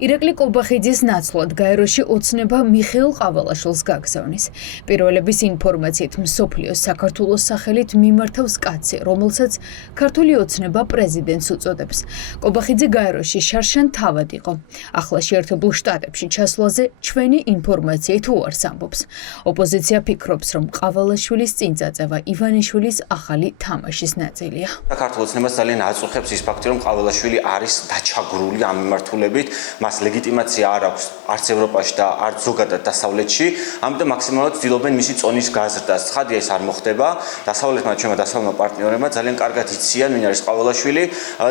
ირაკლი კობახიძის ნაცვლად გაეროში ოცნება მიხეილ ყავალაშვილს გაგზავნის. პირველების ინფორმაციით მსოფლიოს საქართველოს სახელით მიმართავს კაცი, რომელსაც ქართული ოცნება პრეზიდენტს უწოდებს. კობახიძე გაეროში შარშან თავად იყო. ახლა შეერთებულ შტატებში ჩასვლაზე ჩვენი ინფორმაციით უარს ამბობს. ოპოზიცია ფიქრობს, რომ ყავალაშვილის წინ წაწევა ივანიშვილის ახალი თამაშის ნაწილია. საქართველოს ოცნებას ძალიან აწუხებს ის ფაქტი, რომ ყავალაშვილი არის დაჩაგრული ამ მიმართულებით. მას ლეგიტიმაცია არ აქვს არც ევროპაში და არც ზოგადად დასავლეთში, ამიტომ მაქსიმალურად ვცდილობენ მისი წონის გაზრდას. ცხადია ეს არ მოხდება. დასავლეთმა ჩვენმა დასავლეთმა პარტნიორებმა ძალიან კარგად იციან, ვინ არის ყავალაშვილი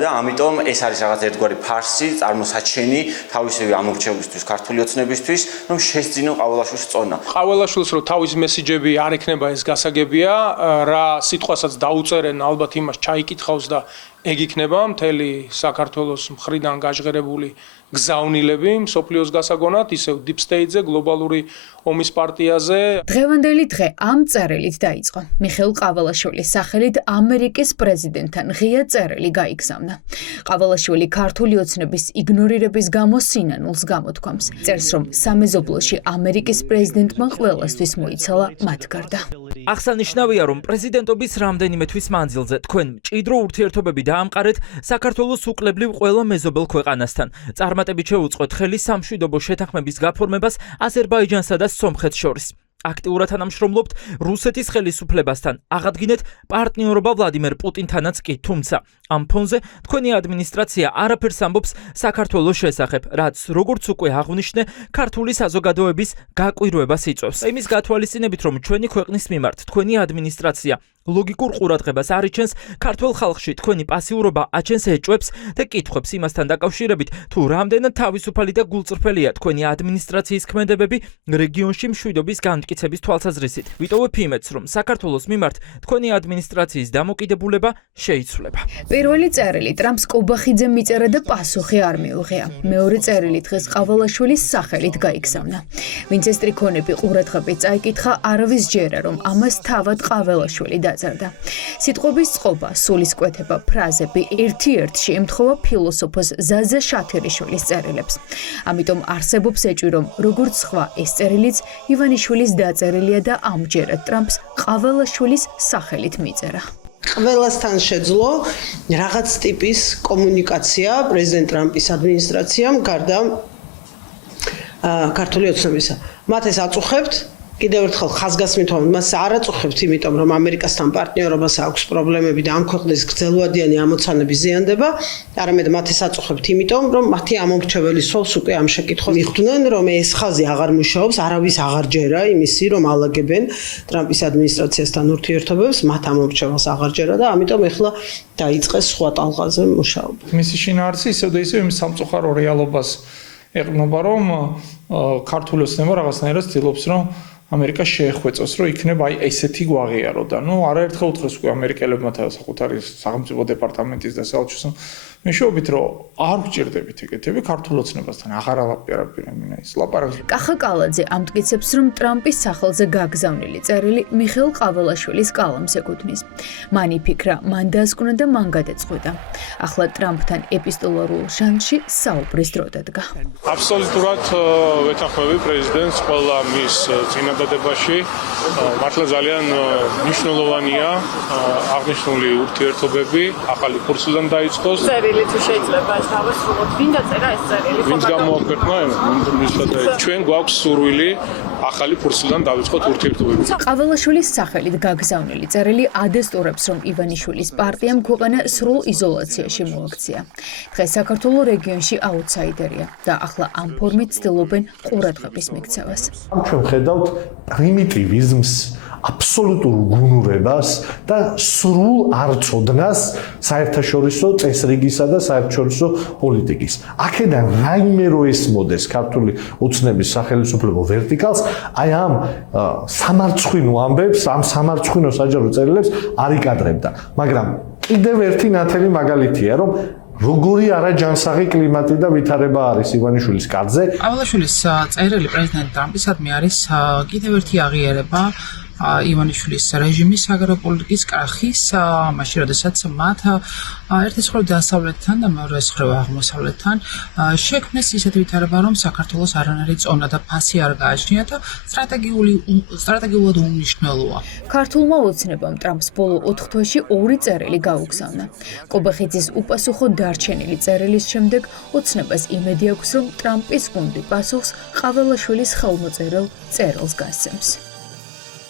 და ამიტომ ეს არის რაღაც ერთგვარი ფარსი, წარმოსაჩენი თავისივე ამორჩევლისთვის, ქართული ოცნებისთვის, რომ შესძინონ ყავალაშვილის წონა. ყავალაშვილს რომ თავის მესიჯები არ ექნება ეს გასაგებია, რა სიტყვასაც დაუწერენ, ალბათ იმას ჩაიკითხავს და ეგ იქნება მთელი საქართველოს მხრიდან გაჟღერებული გზავნილები მსოფლიოს გასაგონად, ისევ Deep State-ზე, გლობალური ომის პარტიაზე. დღევანდელი დღე ამ წერილით დაიწყო. მიხეილ ყავალაშვილის სახელით ამერიკის პრეზიდენტთან ღია წერილი გაიგზავნა. ყავალაშვილი ქართული ოცნების იგნორირების გამო სინანულს გამოთქვამს. წერს, რომ სამეზობლოში ამერიკის პრეზიდენტმა ყველასთვის მოიცალა მათ გარდა. აღსანიშნავია, რომ პრეზიდენტობის რამდენიმე თვის მანძილზე თქვენ მჭიდრო ურთიერთობები დაამყარეთ საქართველოს უკლებლივ ყველა მეზობელ ქვეყანასთან. წარმატებით შეუწყოთ ხელი სამშვიდობო შეთანხმების გაფორმებას აზერბაიჯანსა და სომხეთს შორის. აქტიურად თანამშრომლობთ რუსეთის ხელისუფლებასთან, აღადგინეთ პარტნიორობა ვლადიმერ პუტინთანაც კი, თუმცა ამ ფონზე თქვენი ადმინისტრაცია არაფერს ამბობს საქართველოს შესახებ, რაც როგორც უკვე აღვნიშნე, ქართული საზოგადოების გაკვირვებას იწვევს. იმის გათვალისწინებით, რომ ჩვენი ქვეყნის მიმართ თქვენი ადმინისტრაცია ლოგიკურ ყურადღებას არიჩენს, ქართულ ხალხში თქვენი პასიურობა აჩენს ეჭვებს და კითხვებს იმასთან დაკავშირებით, თუ რამდენად თავისუფალი და გულწრფელია თქვენი ადმინისტრაციის ქმედებები რეგიონში მშვიდობის განმტკიცების თვალსაზრისით. ვიტოვებ იმედს, რომ საქართველოს მიმართ თქვენი ადმინისტრაციის დამოკიდებულება შეიცვლება. პირველი წერილი ტრამპს კობახიძემ მიწერა და პასუხი არ მიუღია. მეორე წერილი დღეს ყავალაშვილის სახელით გაიგზავნა. ვინც ეს ტრიქონები ყურადღებით წაიკითხა, არავის ჯერა, რომ ამას თავად ყავალაშვილი დაწერდა. სიტყვების წყობა, სულისკვეთება, ფრაზები ერთ-ერთში ემთხოვა ფილოსოფოს ზაზა შათერიშვილის წერილებს. ამიტომ არსებობს ეჭვი, რომ როგორც სხვა ეს წერილიც ივანიშვილის დაწერილია და ამჯერად ტრამპს ყავალაშვილის სახელით მიწერა. ყველასთან შეძლო რაღაც ტიპის კომუნიკაცია პრეზიდენტ ტრამპის ადმინისტრაციამ გარდა ქართული ოცნებისა. მათ ეს აწუხებთ. კიდევ ერთხელ ხაზგასმით ვამბობ, მას არ აწუხებთ, იმიტომ რომ ამერიკასთან პარტნიორობას აქვს პრობლემები და ამ ქვეყნის გრძელვადიანი ამოცანები ზიანდება, არამედ მათ ეს აწუხებთ, იმიტომ რომ მათი ამორჩეველი სოლს უკვე ამ შეკითხვას მიხვდნენ, რომ ეს ხაზი აღარ მუშაობს, არავის აღარ ჯერა იმისი, რომ ალაგებენ ტრამპის ადმინისტრაციასთან ურთიერთობებს, მათ ამორჩევალს აღარ ჯერა და ამიტომ ეხლა დაიწყეს სხვა ტალღაზე მუშაობა. მისი შინაარსი ისევ და ისევ იმ სამწუხარო რეალობას ეყრდნობა, რომ ქართული ოცნება რაღაცნაირად ცდილობს, რომ ამერიკა შეეხვეწოს, რომ იქნება აი ესეთი გვაღიარო და არაერთხელ უთხრეს უკვე ამერიკელებმა საკუთარი სახელმწიფო დეპარტამენტის და საელჩოს მეშვეობით, რომ არ გჭირდებით ეგეთები ქართულ ოცნებასთან აღარ ალაპარაკებენ ის ლაპარაკს. კახა კალაძე ამტკიცებს, რომ ტრამპის სახელზე გაგზავნილი წერილი მიხეილ ყავალაშვილის კალამს ეკუთვნის. მან იფიქრა, მან დასკვნა და მან გადაწყვიტა. ახლა ტრამპთან ეპისტოლარულ ჟანრში საუბრის დრო დადგა. აბსოლუტურად ვეთანხმები პრეზიდენტს ყველა მის წინადადებაში. მართლა ძალიან მნიშვნელოვანია აღნიშნული ურთიერთობები ახალი კურსიდან დაიწყოს. თუ შეიძლება ეს დავასრულოთ, ვინ დაწერა ეს წერილი? ვინც გამოაქვეყნა, ჩვენ გვაქვს სურვილი ახალი კურსიდან დავიწყოთ ურთიერთობები. ყავალაშვილის სახელით გაგზავნილი წერილი ადესტურებს, რომ ივანიშვილის პარტიამ ქვეყანა სრულ იზოლაციაში მოაქცია. დღეს საქართველოს რეგიონში აუთსაიდერია და ახლა ამ ფორმით ცდილობენ ყურადღების მიქცევას. ჩვენ ხედავთ პრიმიტივიზმს, აბსოლუტურ გუნურებას და სრულ არწოდნას საერთაშორისო წესრიგისა და საერთაშორისო პოლიტიკის. აქედან რაიმე რო ესმოდეს ქართული ოცნების სახელმწიფო ვერტიკალს, აი ამ სამარცხვინო ამბებს, ამ სამარცხვინო საჯარო წერილებს არ იკადრებდა. მაგრამ კიდევ ერთი ნათელი მაგალითია, რომ როგორი არაჯანსაღი კლიმატი და ვითარება არის ივანიშვილის კარზე. ყავალაშვილის წერილი პრეზიდენტ ტრამპისადმი არის კიდევ ერთი აღიარება ივანიშვილის რეჟიმის აგროპოლიტიკის კრახის, მაშინ როდესაც მათ ერთი მხრივ დასავლეთთან და მეორე მხრივ აღმოსავლეთთან შექმნეს ისეთი ვითარება, რომ საქართველოს არანაირი წონა და ფასი არ გააჩნია და სტრატეგიულად უმნიშვნელოა. ქართულმა ოცნებამ ტრამპს ბოლო 4 თვეში 2 წერილი გაუგზავნა. კობახიძის უპასუხო დარჩენილი წერილის შემდეგ ოცნებას იმედი აქვს, რომ ტრამპის გუნდი პასუხს ყაველაშვილის ხელმოწერილ წერილს გასცემს.